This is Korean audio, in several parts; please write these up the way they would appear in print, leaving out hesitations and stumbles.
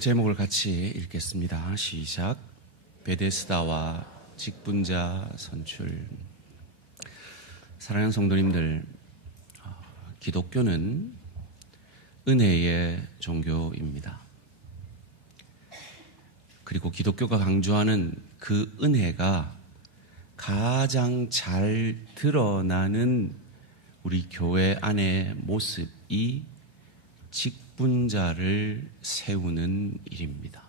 오늘 제목을 같이 읽겠습니다. 시작. 베데스다와 직분자 선출. 사랑하는 성도님들, 기독교는 은혜의 종교입니다. 그리고 기독교가 강조하는 그 은혜가 가장 잘 드러나는 우리 교회 안의 모습이 직분자를 세우는 일입니다.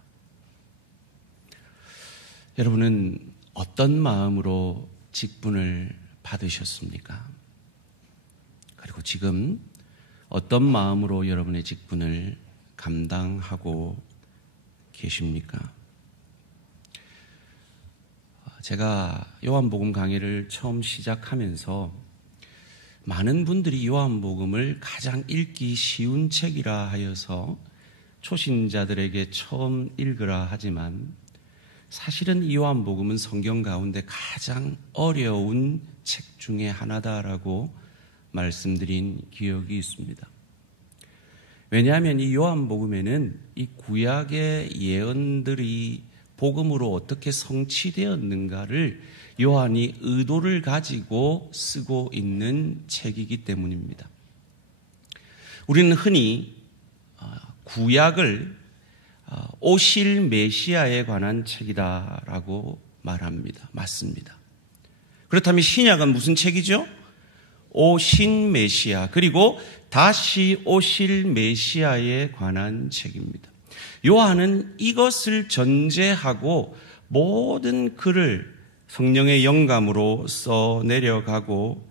여러분은 어떤 마음으로 직분을 받으셨습니까? 그리고 지금 어떤 마음으로 여러분의 직분을 감당하고 계십니까? 제가 요한복음 강의를 처음 시작하면서 많은 분들이 요한복음을 가장 읽기 쉬운 책이라 하여서 초신자들에게 처음 읽으라 하지만 사실은 이 요한복음은 성경 가운데 가장 어려운 책 중에 하나다라고 말씀드린 기억이 있습니다. 왜냐하면 이 요한복음에는 이 구약의 예언들이 복음으로 어떻게 성취되었는가를 요한이 의도를 가지고 쓰고 있는 책이기 때문입니다. 우리는 흔히 구약을 오실 메시아에 관한 책이다라고 말합니다. 맞습니다. 그렇다면 신약은 무슨 책이죠? 오신 메시아, 그리고 다시 오실 메시아에 관한 책입니다. 요한은 이것을 전제하고 모든 글을 성령의 영감으로 써내려가고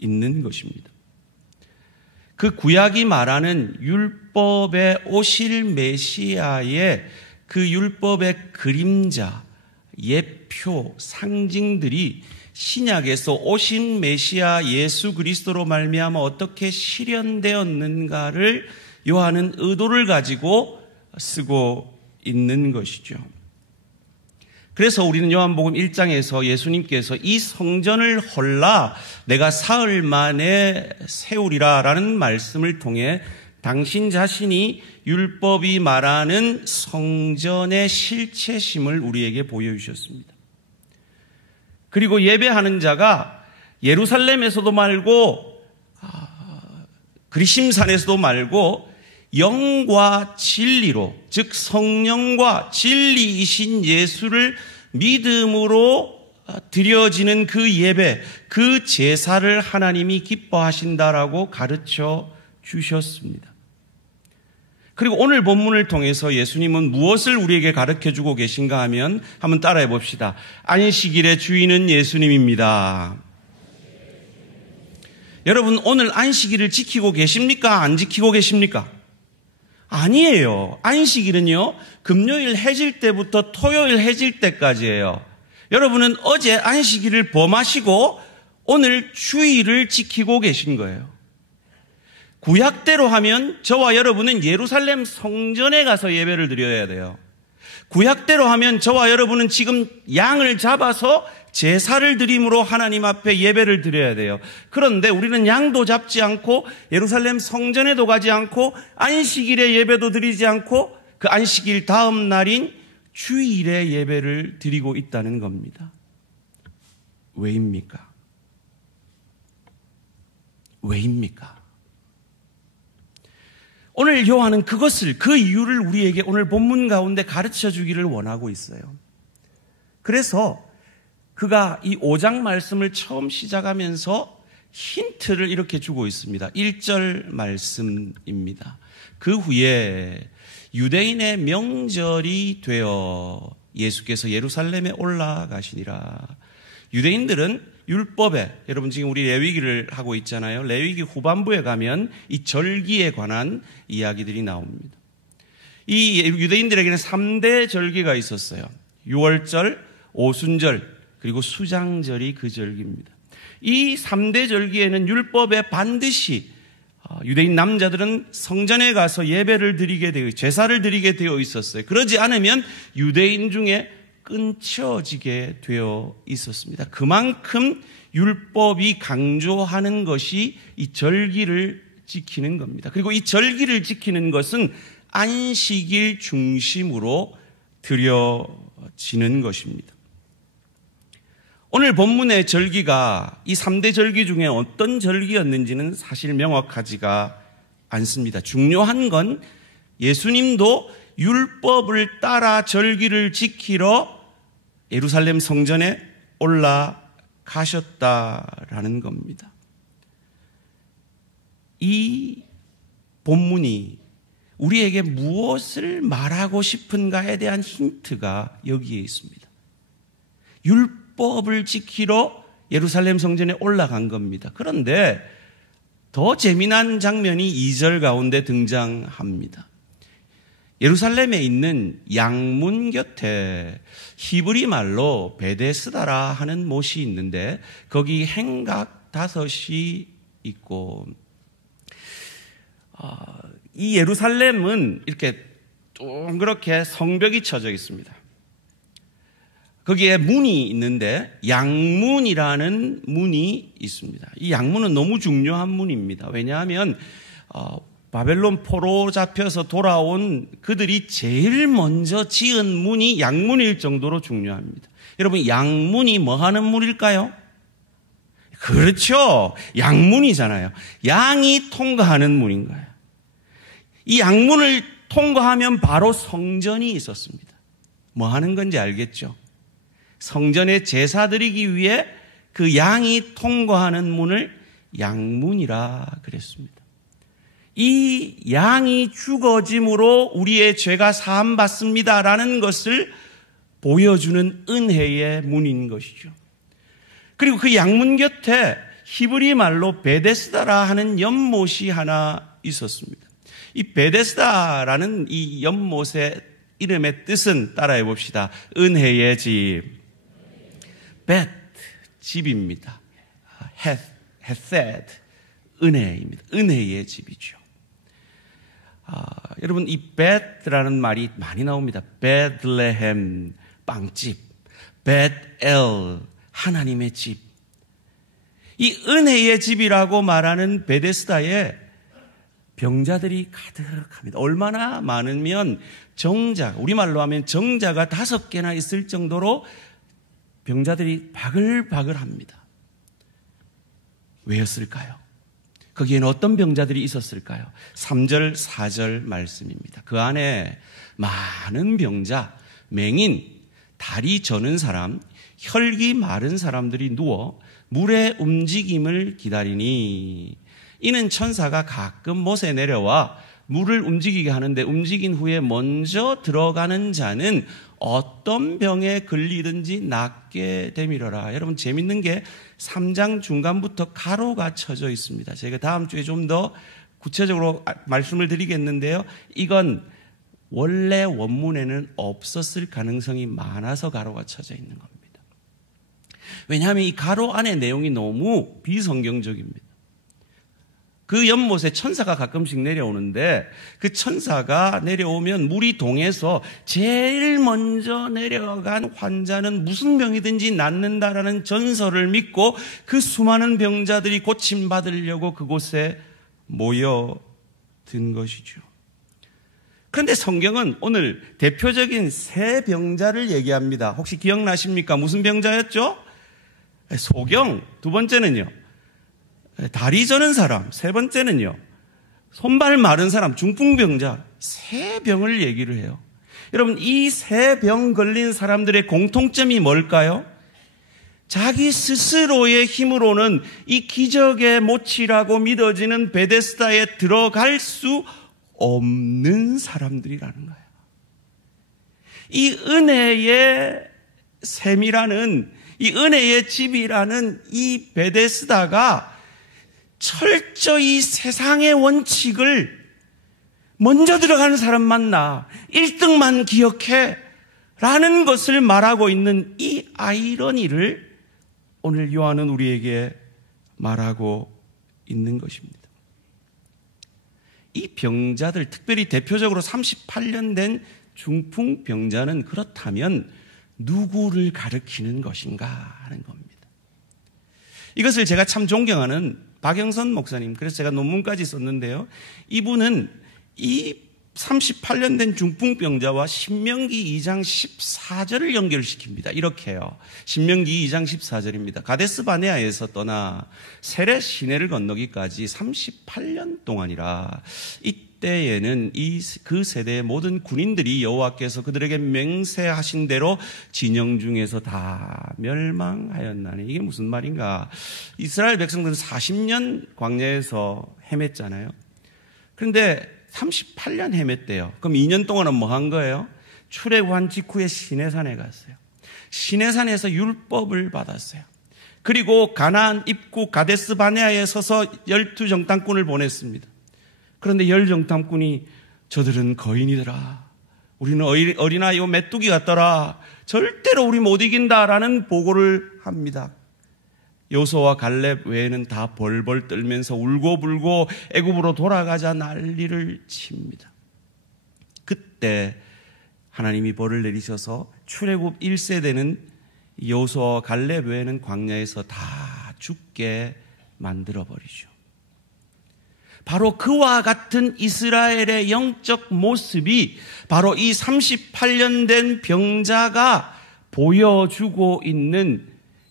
있는 것입니다. 그 구약이 말하는 율법의 오실 메시아의 그 율법의 그림자, 예표, 상징들이 신약에서 오신 메시아 예수 그리스도로 말미암아 어떻게 실현되었는가를 요한은 의도를 가지고 쓰고 있는 것이죠. 그래서 우리는 요한복음 1장에서 예수님께서 이 성전을 헐라 내가 사흘 만에 세우리라 라는 말씀을 통해 당신 자신이 율법이 말하는 성전의 실체심을 우리에게 보여주셨습니다. 그리고 예배하는 자가 예루살렘에서도 말고 그리심산에서도 말고 영과 진리로, 즉 성령과 진리이신 예수를 믿음으로 드려지는 그 예배, 그 제사를 하나님이 기뻐하신다라고 가르쳐 주셨습니다. 그리고 오늘 본문을 통해서 예수님은 무엇을 우리에게 가르쳐주고 계신가 하면 한번 따라해 봅시다. 안식일의 주인은 예수님입니다. 여러분, 오늘 안식일을 지키고 계십니까? 안 지키고 계십니까? 아니에요. 안식일은요, 금요일 해질 때부터 토요일 해질 때까지예요. 여러분은 어제 안식일을 범하시고 오늘 주일을 지키고 계신 거예요. 구약대로 하면 저와 여러분은 예루살렘 성전에 가서 예배를 드려야 돼요. 구약대로 하면 저와 여러분은 지금 양을 잡아서 제사를 드림으로 하나님 앞에 예배를 드려야 돼요. 그런데 우리는 양도 잡지 않고 예루살렘 성전에도 가지 않고 안식일에 예배도 드리지 않고 그 안식일 다음 날인 주일에 예배를 드리고 있다는 겁니다. 왜입니까? 왜입니까? 오늘 요한은 그 이유를 우리에게 오늘 본문 가운데 가르쳐 주기를 원하고 있어요. 그래서 그가 이 5장 말씀을 처음 시작하면서 힌트를 이렇게 주고 있습니다. 1절 말씀입니다. 그 후에 유대인의 명절이 되어 예수께서 예루살렘에 올라가시니라. 유대인들은 율법에, 여러분 지금 우리 레위기를 하고 있잖아요. 레위기 후반부에 가면 이 절기에 관한 이야기들이 나옵니다. 이 유대인들에게는 3대 절기가 있었어요. 유월절, 오순절, 그리고 수장절이 그 절기입니다. 이 3대 절기에는 율법에 반드시 유대인 남자들은 성전에 가서 예배를 드리게 되어, 제사를 드리게 되어 있었어요. 그러지 않으면 유대인 중에 끊쳐지게 되어 있었습니다. 그만큼 율법이 강조하는 것이 이 절기를 지키는 겁니다. 그리고 이 절기를 지키는 것은 안식일 중심으로 드려지는 것입니다. 오늘 본문의 절기가 이 3대 절기 중에 어떤 절기였는지는 사실 명확하지가 않습니다. 중요한 건 예수님도 율법을 따라 절기를 지키러 예루살렘 성전에 올라가셨다라는 겁니다. 이 본문이 우리에게 무엇을 말하고 싶은가에 대한 힌트가 여기에 있습니다. 율법을 지키러 예루살렘 성전에 올라간 겁니다. 그런데 더 재미난 장면이 2절 가운데 등장합니다. 예루살렘에 있는 양문 곁에 히브리 말로 베데스다라 하는 못이 있는데 거기 행각 5이 있고 이 예루살렘은 이렇게 동그랗게 성벽이 쳐져 있습니다. 거기에 문이 있는데 양문이라는 문이 있습니다. 이 양문은 너무 중요한 문입니다. 왜냐하면 바벨론 포로 잡혀서 돌아온 그들이 제일 먼저 지은 문이 양문일 정도로 중요합니다. 여러분, 양문이 뭐 하는 문일까요? 그렇죠. 양문이잖아요. 양이 통과하는 문인 거예요. 이 양문을 통과하면 바로 성전이 있었습니다. 뭐 하는 건지 알겠죠? 성전에 제사 드리기 위해 그 양이 통과하는 문을 양문이라 그랬습니다. 이 양이 죽어짐으로 우리의 죄가 사함받습니다라는 것을 보여주는 은혜의 문인 것이죠. 그리고 그 양문 곁에 히브리 말로 베데스다라 하는 연못이 하나 있었습니다. 이 베데스다라는 이 연못의 이름의 뜻은 따라해 봅시다. 은혜의 집. 벳, 집입니다. 헤셋, 은혜입니다. 은혜의 집이죠. 여러분, 이 벳라는 말이 많이 나옵니다. 베들레헴, 빵집. 벳엘, 하나님의 집. 이 은혜의 집이라고 말하는 베데스다에 병자들이 가득합니다. 얼마나 많으면 우리말로 하면 정자가 5개나 있을 정도로 병자들이 바글바글합니다. 왜였을까요? 거기에는 어떤 병자들이 있었을까요? 3절, 4절 말씀입니다. 그 안에 많은 병자, 맹인, 다리 저는 사람, 혈기 마른 사람들이 누워 물의 움직임을 기다리니 이는 천사가 가끔 못에 내려와 물을 움직이게 하는데 움직인 후에 먼저 들어가는 자는 어떤 병에 걸리든지 낫게 되밀어라. 여러분, 재밌는 게 3장 중간부터 가로가 쳐져 있습니다. 제가 다음 주에 좀 더 구체적으로 말씀을 드리겠는데요. 이건 원래 원문에는 없었을 가능성이 많아서 가로가 쳐져 있는 겁니다. 왜냐하면 이 가로 안의 내용이 너무 비성경적입니다. 그 연못에 천사가 가끔씩 내려오는데 그 천사가 내려오면 물이 동해서 제일 먼저 내려간 환자는 무슨 병이든지 낫는다라는 전설을 믿고 그 수많은 병자들이 고침받으려고 그곳에 모여든 것이죠. 그런데 성경은 오늘 대표적인 3 병자를 얘기합니다. 혹시 기억나십니까? 무슨 병자였죠? 소경. 2번째는요. 다리 저는 사람. 3번째는요. 손발 마른 사람, 중풍병자. 3병을 얘기를 해요. 여러분, 이 3병 걸린 사람들의 공통점이 뭘까요? 자기 스스로의 힘으로는 이 기적의 못이라고 믿어지는 베데스다에 들어갈 수 없는 사람들이라는 거예요. 이 은혜의 샘이라는, 이 은혜의 집이라는 이 베데스다가 철저히 세상의 원칙을 먼저 들어가는 사람만 나, 1등만 기억해 라는 것을 말하고 있는 이 아이러니를 오늘 요한은 우리에게 말하고 있는 것입니다. 이 병자들, 특별히 대표적으로 38년 된 중풍 병자는 그렇다면 누구를 가리키는 것인가 하는 겁니다. 이것을 제가 참 존경하는 박영선 목사님, 그래서 제가 논문까지 썼는데요. 이분은 이 38년 된 중풍병자와 신명기 2장 14절을 연결시킵니다. 이렇게요. 신명기 2장 14절입니다. 가데스 바네아에서 떠나 세렛 시내를 건너기까지 38년 동안이라. 이때에는 그 세대의 모든 군인들이 여호와께서 그들에게 맹세하신 대로 진영 중에서 다 멸망하였나니. 이게 무슨 말인가? 이스라엘 백성들은 40년 광야에서 헤맸잖아요. 그런데 38년 헤맸대요. 그럼 2년 동안은 뭐 한 거예요? 출애굽한 직후에 시내산에 갔어요. 시내산에서 율법을 받았어요. 그리고 가나안 입구 가데스 바네아에 서서 12정탐꾼을 보냈습니다. 그런데 10정탐꾼이 저들은 거인이더라. 우리는 어린아이요 메뚜기 같더라. 절대로 우리 못 이긴다라는 보고를 합니다. 요수아와 갈렙 외에는 다 벌벌 떨면서 울고불고 애굽으로 돌아가자 난리를 칩니다. 그때 하나님이 벌을 내리셔서 출애굽 1세대는 요수아와 갈렙 외에는 광야에서 다 죽게 만들어버리죠. 바로 그와 같은 이스라엘의 영적 모습이 바로 이 38년 된 병자가 보여주고 있는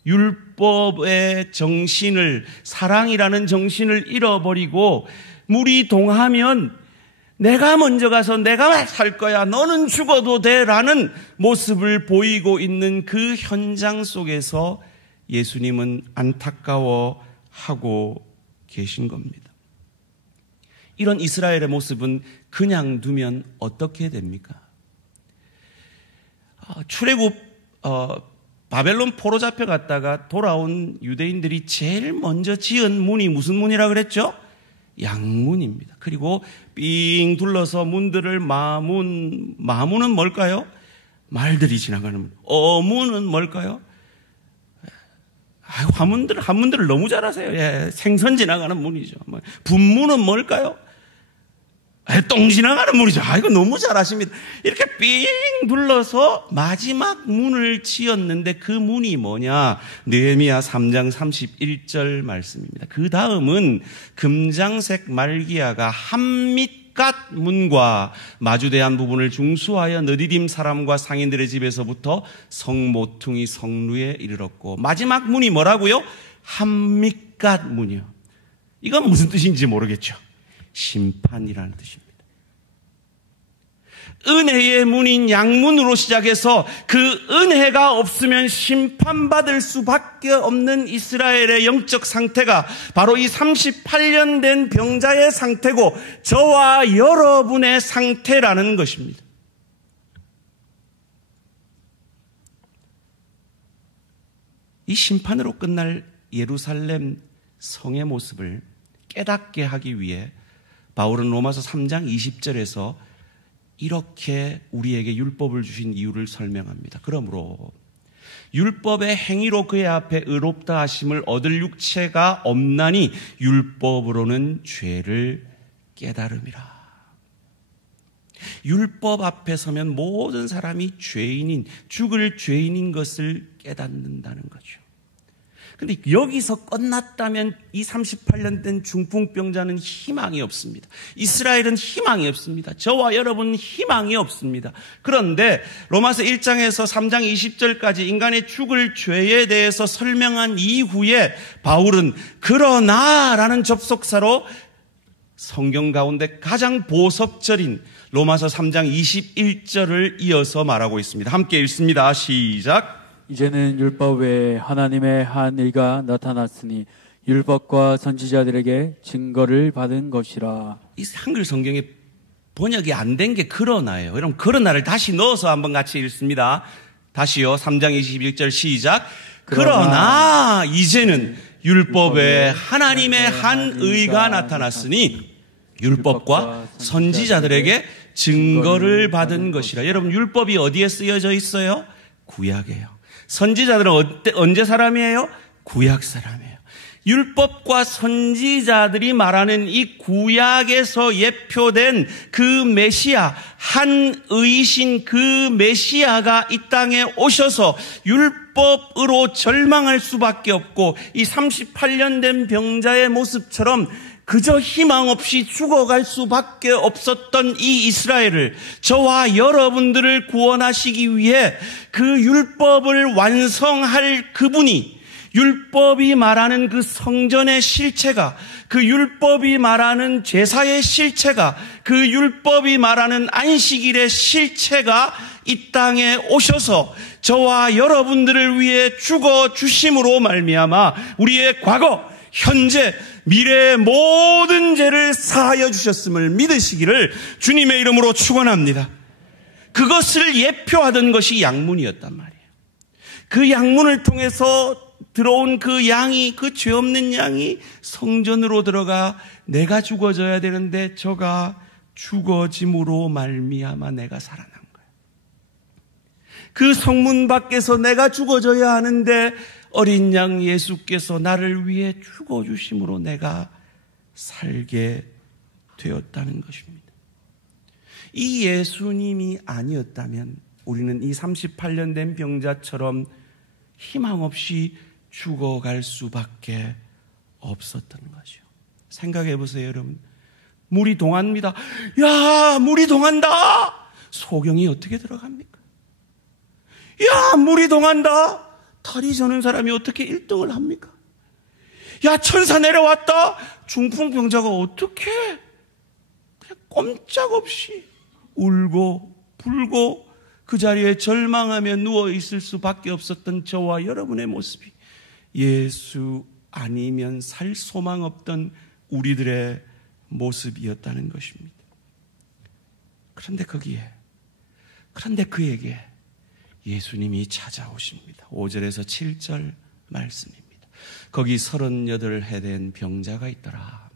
율법의 정신을, 사랑이라는 정신을 잃어버리고 물이 동하면 내가 먼저 가서 내가 살 거야, 너는 죽어도 돼 라는 모습을 보이고 있는 그 현장 속에서 예수님은 안타까워하고 계신 겁니다. 이런 이스라엘의 모습은 그냥 두면 어떻게 됩니까? 출애굽 바벨론 포로 잡혀갔다가 돌아온 유대인들이 제일 먼저 지은 문이 무슨 문이라 그랬죠? 양문입니다. 그리고 삥 둘러서 문들을 마문은 뭘까요? 말들이 지나가는 문. 어문은 뭘까요? 한문들을 너무 잘하세요. 예, 생선 지나가는 문이죠. 분문은 뭘까요? 똥 지나가는 문이죠. 이거 너무 잘하십니다. 이렇게 삥 둘러서 마지막 문을 지었는데 그 문이 뭐냐? 느헤미야 3장 31절 말씀입니다. 그 다음은 금장색 말기야가 한밑갓 문과 마주대한 부분을 중수하여 느디딤 사람과 상인들의 집에서부터 성모퉁이 성루에 이르렀고, 마지막 문이 뭐라고요? 한밑갓 문이요. 이건 무슨 뜻인지 모르겠죠. 심판이라는 뜻입니다. 은혜의 문인 양문으로 시작해서 그 은혜가 없으면 심판받을 수밖에 없는 이스라엘의 영적 상태가 바로 이 38년 된 병자의 상태고 저와 여러분의 상태라는 것입니다. 이 심판으로 끝날 예루살렘 성의 모습을 깨닫게 하기 위해 바울은 로마서 3장 20절에서 이렇게 우리에게 율법을 주신 이유를 설명합니다. 그러므로 율법의 행위로 그의 앞에 의롭다 하심을 얻을 육체가 없나니 율법으로는 죄를 깨달음이라. 율법 앞에 서면 모든 사람이 죄인인, 죽을 죄인인 것을 깨닫는다는 거죠. 근데 여기서 끝났다면 이 38년 된 중풍병자는 희망이 없습니다. 이스라엘은 희망이 없습니다. 저와 여러분은 희망이 없습니다. 그런데 로마서 1장에서 3장 20절까지 인간의 죽을 죄에 대해서 설명한 이후에 바울은 그러나라는 접속사로 성경 가운데 가장 보섭절인 로마서 3장 21절을 이어서 말하고 있습니다. 함께 읽습니다. 시작. 이제는 율법 외에 하나님의 한 의가 나타났으니 율법과 선지자들에게 증거를 받은 것이라. 이 한글 성경에 번역이 안 된 게 그러나예요. 여러분, 그러나를 다시 넣어서 한번 같이 읽습니다. 다시요. 3장 21절 시작. 그러나 이제는 율법에 하나님의 한 의가 나타났으니 율법과 선지자들에게 증거를 받은 것이라. 여러분, 율법이 어디에 쓰여져 있어요? 구약에요. 선지자들은 언제 사람이에요? 구약 사람이에요. 율법과 선지자들이 말하는 이 구약에서 예표된 그 메시아, 한 의신 그 메시아가 이 땅에 오셔서 율법으로 절망할 수밖에 없고 이 38년 된 병자의 모습처럼 그저 희망 없이 죽어갈 수밖에 없었던 이 이스라엘을, 저와 여러분들을 구원하시기 위해 그 율법을 완성할 그분이, 율법이 말하는 그 성전의 실체가, 그 율법이 말하는 제사의 실체가, 그 율법이 말하는 안식일의 실체가 이 땅에 오셔서 저와 여러분들을 위해 죽어 주심으로 말미암아 우리의 과거, 현재, 미래의 모든 죄를 사하여 주셨음을 믿으시기를 주님의 이름으로 축원합니다. 그것을 예표하던 것이 양문이었단 말이에요. 그 양문을 통해서 들어온 그 양이, 그 죄 없는 양이 성전으로 들어가 내가 죽어져야 되는데 저가 죽어짐으로 말미암아 내가 살아난 거예요. 그 성문 밖에서 내가 죽어져야 하는데 어린 양 예수께서 나를 위해 죽어주심으로 내가 살게 되었다는 것입니다. 이 예수님이 아니었다면 우리는 이 38년 된 병자처럼 희망 없이 죽어갈 수밖에 없었던 것이요. 생각해 보세요, 여러분. 물이 동합니다. 야, 물이 동한다. 소경이 어떻게 들어갑니까? 야, 물이 동한다. 다리 저는 사람이 어떻게 1등을 합니까? 야, 천사 내려왔다. 중풍병자가 어떻게 그냥 꼼짝없이 울고 불고 그 자리에 절망하며 누워있을 수밖에 없었던 저와 여러분의 모습이 예수 아니면 살 소망 없던 우리들의 모습이었다는 것입니다. 그런데 그에게 예수님이 찾아오십니다. 5절에서 7절 말씀입니다. 거기 38해 된 병자가 있더라.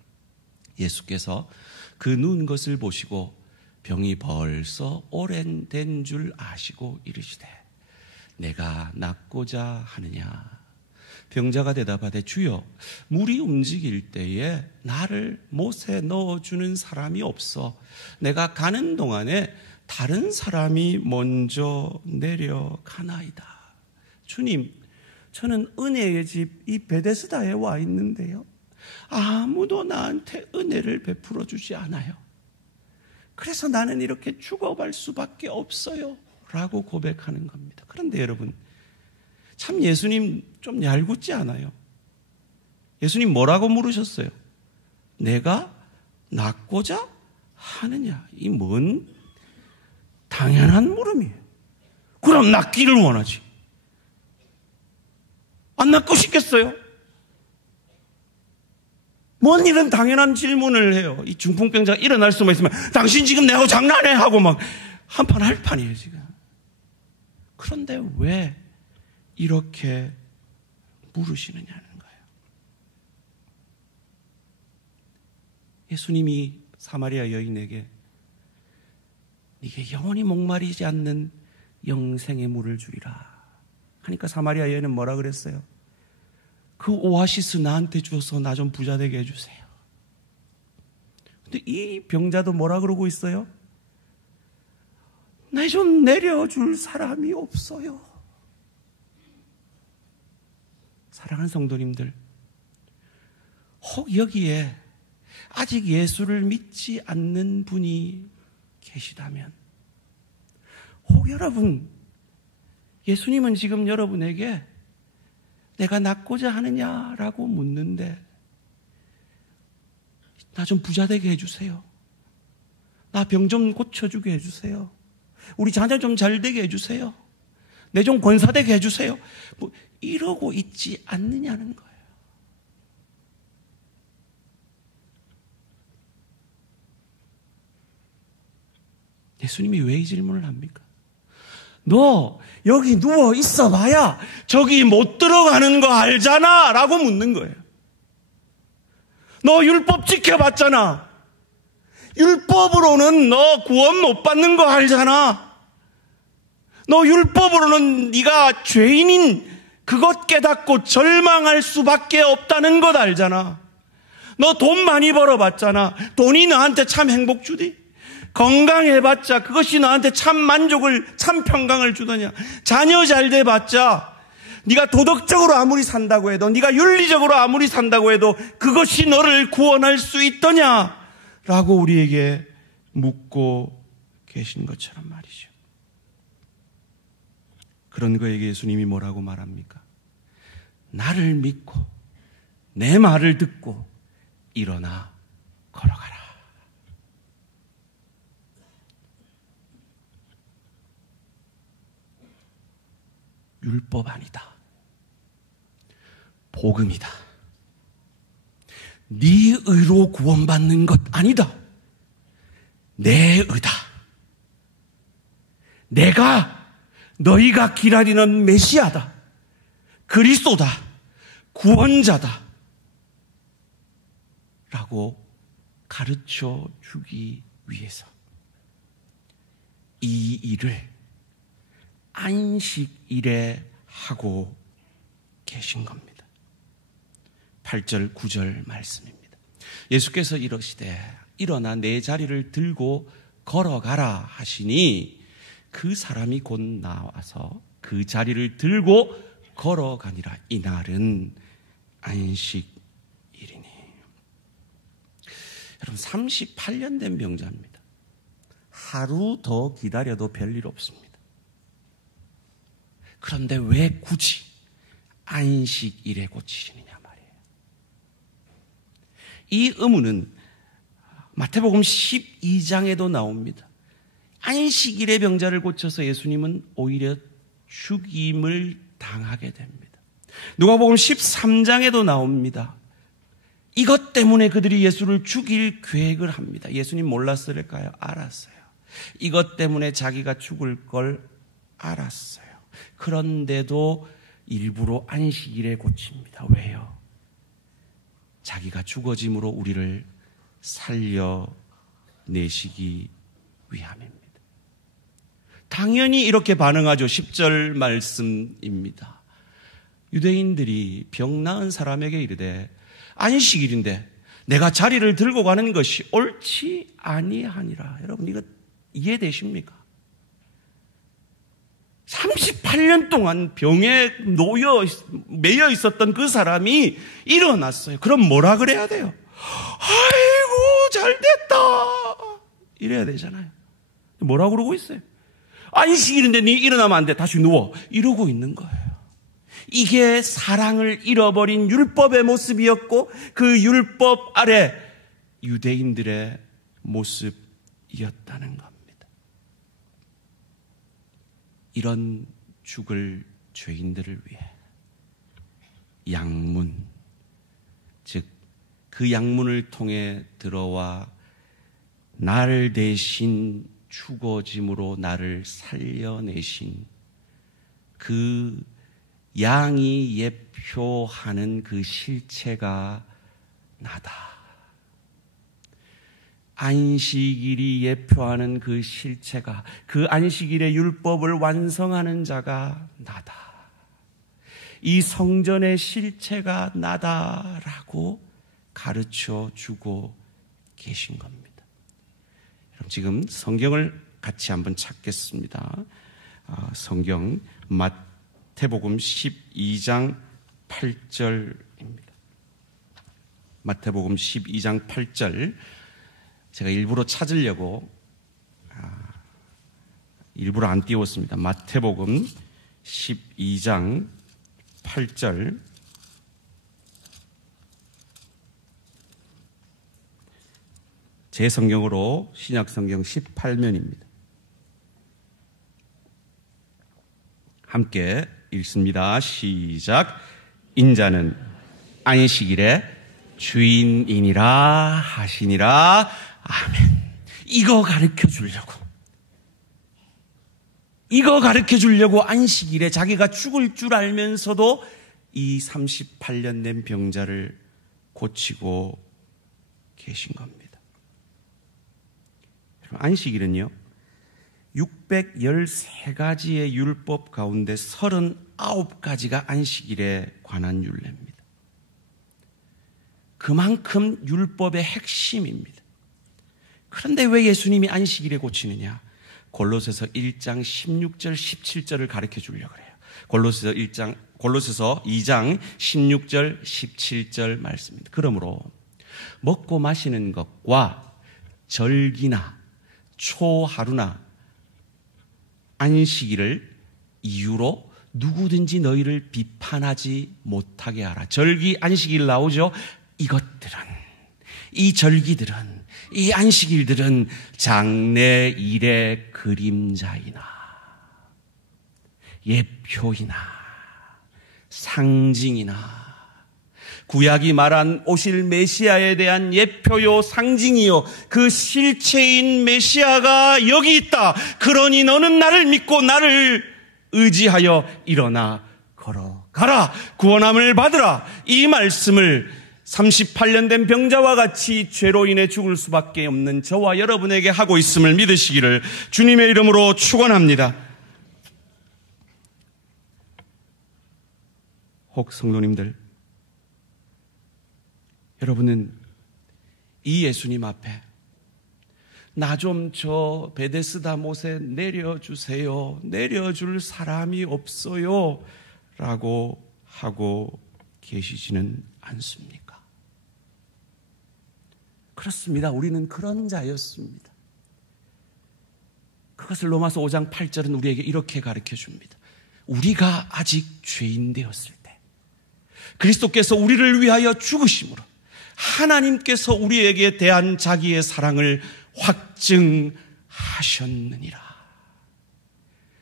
예수께서 그 누운 것을 보시고 병이 벌써 오랜 된 줄 아시고 이르시되 내가 낫고자 하느냐. 병자가 대답하되 주여, 물이 움직일 때에 나를 못에 넣어주는 사람이 없어 내가 가는 동안에 다른 사람이 먼저 내려가나이다. 주님, 저는 은혜의 집 이 베데스다에 와 있는데요, 아무도 나한테 은혜를 베풀어 주지 않아요. 그래서 나는 이렇게 죽어갈 수밖에 없어요 라고 고백하는 겁니다. 그런데 여러분, 참 예수님 좀 얄궂지 않아요? 예수님 뭐라고 물으셨어요? 내가 낫고자 하느냐? 이 뭔 당연한 물음이에요. 그럼 낫기를 원하지. 안 낫고 싶겠어요? 뭔 이런 당연한 질문을 해요. 이 중풍병자가 일어날 수만 있으면 당신 지금 내하고 장난해 하고 막 한판 할 판이에요 지금. 그런데 왜 이렇게 물으시느냐는 거예요. 예수님이 사마리아 여인에게 네게 영원히 목마르지 않는 영생의 물을 주리라 하니까 사마리아 여인은 뭐라 그랬어요? 그 오아시스 나한테 주어서 나 좀 부자 되게 해주세요. 근데 이 병자도 뭐라 그러고 있어요? 나 좀 내려줄 사람이 없어요. 사랑하는 성도님들, 혹 여기에 아직 예수를 믿지 않는 분이 계시다면, 혹 여러분, 예수님은 지금 여러분에게 내가 낫고자 하느냐라고 묻는데 나 좀 부자 되게 해주세요. 나 병 좀 고쳐주게 해주세요. 우리 자녀 좀 잘 되게 해주세요. 내 좀 권사되게 해주세요. 뭐 이러고 있지 않느냐는 거예요. 예수님이 왜 이 질문을 합니까? 너 여기 누워 있어 봐야 저기 못 들어가는 거 알잖아 라고 묻는 거예요. 너 율법 지켜봤잖아. 율법으로는 너 구원 못 받는 거 알잖아. 너 율법으로는 네가 죄인인 그것 깨닫고 절망할 수밖에 없다는 것 알잖아. 너 돈 많이 벌어봤잖아. 돈이 너한테 참 행복 주디? 건강해봤자 그것이 너한테 참 만족을, 참 평강을 주더냐? 자녀 잘 돼봤자 네가 도덕적으로 아무리 산다고 해도, 네가 윤리적으로 아무리 산다고 해도 그것이 너를 구원할 수 있더냐라고 우리에게 묻고 계신 것처럼 말이죠. 그런 거에게 예수님이 뭐라고 말합니까? 나를 믿고 내 말을 듣고 일어나 걸어가라. 율법 아니다. 복음이다. 네 의로 구원받는 것 아니다. 내 의다. 내가 너희가 기다리는 메시아다. 그리스도다. 구원자다. 라고 가르쳐 주기 위해서 이 일을 안식일에 하고 계신 겁니다. 8절 9절 말씀입니다. 예수께서 이러시되 일어나 내 자리를 들고 걸어가라 하시니 그 사람이 곧 나와서 그 자리를 들고 걸어가니라. 이날은 안식일이니. 여러분 38년 된 병자입니다. 하루 더 기다려도 별일 없습니다. 그런데 왜 굳이 안식일에 고치시느냐 말이에요. 이 의문은 마태복음 12장에도 나옵니다. 안식일에 병자를 고쳐서 예수님은 오히려 죽임을 당하게 됩니다. 누가복음 13장에도 나옵니다. 이것 때문에 그들이 예수를 죽일 계획을 합니다. 예수님 몰랐을까요? 알았어요. 이것 때문에 자기가 죽을 걸 알았어요. 그런데도 일부러 안식일에 고칩니다. 왜요? 자기가 죽어짐으로 우리를 살려내시기 위함입니다. 당연히 이렇게 반응하죠. 10절 말씀입니다. 유대인들이 병 나은 사람에게 이르되 안식일인데 내가 자리를 들고 가는 것이 옳지 아니하니라. 여러분 이거 이해되십니까? 38년 동안 병에 매여 있었던 그 사람이 일어났어요. 그럼 뭐라 그래야 돼요? 아이고 잘됐다 이래야 되잖아요. 뭐라고 그러고 있어요? 안식일인데 네 일어나면 안 돼. 다시 누워. 이러고 있는 거예요. 이게 사랑을 잃어버린 율법의 모습이었고 그 율법 아래 유대인들의 모습이었다는 겁니다. 이런 죽을 죄인들을 위해 양문, 즉 그 양문을 통해 들어와 나를 대신 죽어짐으로 나를 살려내신 그 양이 예표하는 그 실체가 나다. 안식일이 예표하는 그 실체가, 그 안식일의 율법을 완성하는 자가 나다. 이 성전의 실체가 나다라고 가르쳐 주고 계신 겁니다. 그럼 지금 성경을 같이 한번 찾겠습니다. 성경 마태복음 12장 8절입니다. 마태복음 12장 8절. 제가 일부러 찾으려고 일부러 안 띄웠습니다. 마태복음 12장 8절. 제 성경으로 신약성경 18면입니다. 함께 읽습니다. 시작. 인자는 안식일에 주인이니라 하시니라. 아멘. 이거 가르쳐 주려고 안식일에 자기가 죽을 줄 알면서도 이 38년 된 병자를 고치고 계신 겁니다. 안식일은요 613가지의 율법 가운데 39가지가 안식일에 관한 율례입니다. 그만큼 율법의 핵심입니다. 그런데 왜 예수님이 안식일에 고치느냐? 골로새서 1장 16절 17절을 가르쳐 주려고 그래요. 골로새서 골로새서 2장 16절 17절 말씀입니다. 그러므로 먹고 마시는 것과 절기나 초하루나 안식일을 이유로 누구든지 너희를 비판하지 못하게 하라. 절기, 안식일 나오죠? 이것들은, 이 절기들은, 이 안식일들은 장래일의 그림자이나 예표이나 상징이나 구약이 말한 오실 메시아에 대한 예표요 상징이요 그 실체인 메시아가 여기 있다. 그러니 너는 나를 믿고 나를 의지하여 일어나 걸어가라. 구원함을 받으라. 이 말씀을 38년 된 병자와 같이 죄로 인해 죽을 수밖에 없는 저와 여러분에게 하고 있음을 믿으시기를 주님의 이름으로 축원합니다. 혹 성도님들, 여러분은 이 예수님 앞에 나 좀 저 베데스다 못에 내려주세요, 내려줄 사람이 없어요 라고 하고 계시지는 않습니까? 그렇습니다. 우리는 그런 자였습니다. 그것을 로마서 5장 8절은 우리에게 이렇게 가르쳐 줍니다. 우리가 아직 죄인 되었을 때 그리스도께서 우리를 위하여 죽으심으로 하나님께서 우리에게 대한 자기의 사랑을 확증하셨느니라.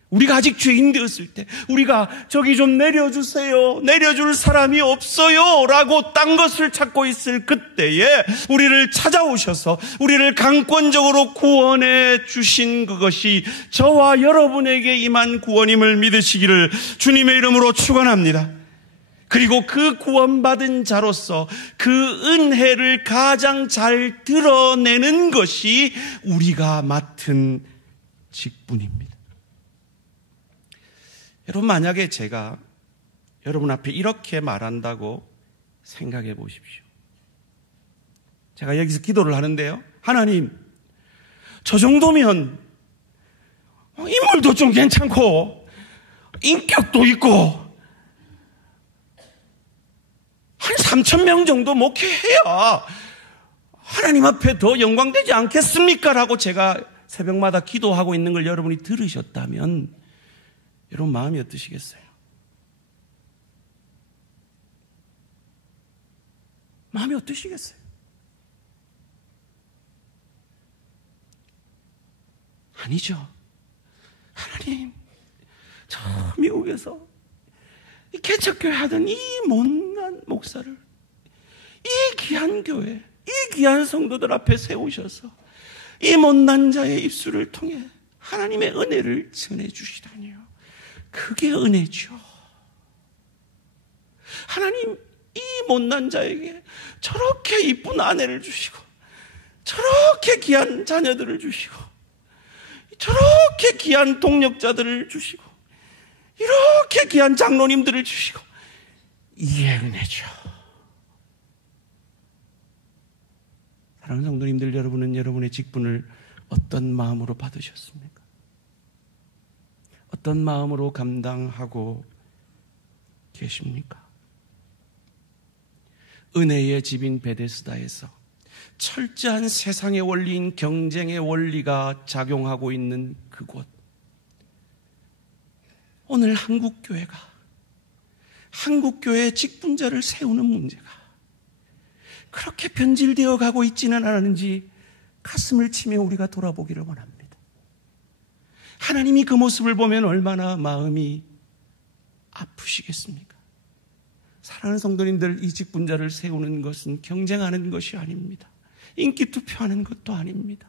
우리가 아직 죄인 되었을 때 우리가 저기 좀 내려주세요, 내려줄 사람이 없어요 라고 딴 것을 찾고 있을 그때에 우리를 찾아오셔서 우리를 강권적으로 구원해 주신 그것이 저와 여러분에게 임한 구원임을 믿으시기를 주님의 이름으로 축원합니다. 그리고 그 구원받은 자로서 그 은혜를 가장 잘 드러내는 것이 우리가 맡은 직분입니다. 여러분, 만약에 제가 여러분 앞에 이렇게 말한다고 생각해 보십시오. 제가 여기서 기도를 하는데요. 하나님, 저 정도면 인물도 좀 괜찮고 인격도 있고 한 3,000명 정도 목회해야 하나님 앞에 더 영광되지 않겠습니까? 라고 제가 새벽마다 기도하고 있는 걸 여러분이 들으셨다면 여러분 마음이 어떠시겠어요? 마음이 어떠시겠어요? 아니죠. 하나님, 저 미국에서 이 개척교회 하던 이 못난 목사를 이 귀한 교회, 이 귀한 성도들 앞에 세우셔서 이 못난 자의 입술을 통해 하나님의 은혜를 전해주시다니요. 그게 은혜죠. 하나님, 이 못난 자에게 저렇게 이쁜 아내를 주시고 저렇게 귀한 자녀들을 주시고 저렇게 귀한 동력자들을 주시고 이렇게 귀한 장로님들을 주시고 이게 은혜죠. 사랑하는 성도님들, 여러분은 여러분의 직분을 어떤 마음으로 받으셨습니까? 어떤 마음으로 감당하고 계십니까? 은혜의 집인 베데스다에서 철저한 세상의 원리인 경쟁의 원리가 작용하고 있는 그곳, 오늘 한국교회가 한국교회의 직분자를 세우는 문제가 그렇게 변질되어 가고 있지는 않은지 가슴을 치며 우리가 돌아보기를 원합니다. 하나님이 그 모습을 보면 얼마나 마음이 아프시겠습니까? 사랑하는 성도님들, 이 직분자를 세우는 것은 경쟁하는 것이 아닙니다. 인기 투표하는 것도 아닙니다.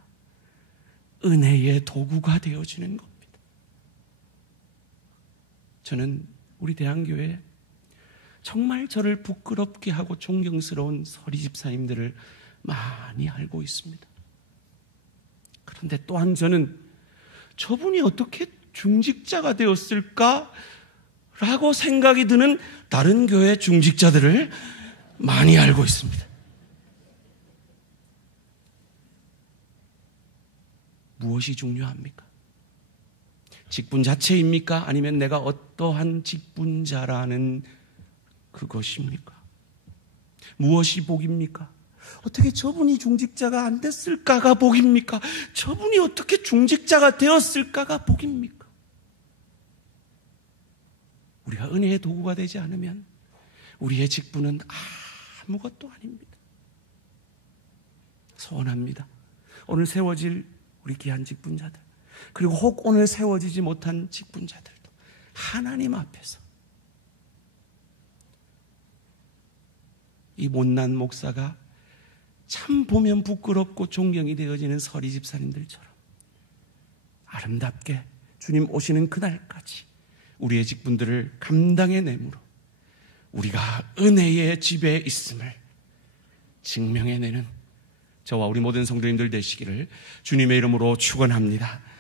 은혜의 도구가 되어지는 겁니다. 저는 우리 대한교회에 정말 저를 부끄럽게 하고 존경스러운 서리 집사님들을 많이 알고 있습니다. 그런데 또한 저는 저분이 어떻게 중직자가 되었을까? 라고 생각이 드는 다른 교회 중직자들을 많이 알고 있습니다. 무엇이 중요합니까? 직분 자체입니까? 아니면 내가 어떠한 직분자라는 그것입니까? 무엇이 복입니까? 어떻게 저분이 중직자가 안 됐을까가 복입니까? 저분이 어떻게 중직자가 되었을까가 복입니까? 우리가 은혜의 도구가 되지 않으면 우리의 직분은 아무것도 아닙니다. 소원합니다. 오늘 세워질 우리 귀한 직분자들, 그리고 혹 오늘 세워지지 못한 직분자들도 하나님 앞에서 이 못난 목사가 참 보면 부끄럽고 존경이 되어지는 서리 집사님들처럼 아름답게 주님 오시는 그날까지 우리의 직분들을 감당해내므로 우리가 은혜의 집에 있음을 증명해내는 저와 우리 모든 성도님들 되시기를 주님의 이름으로 축원합니다.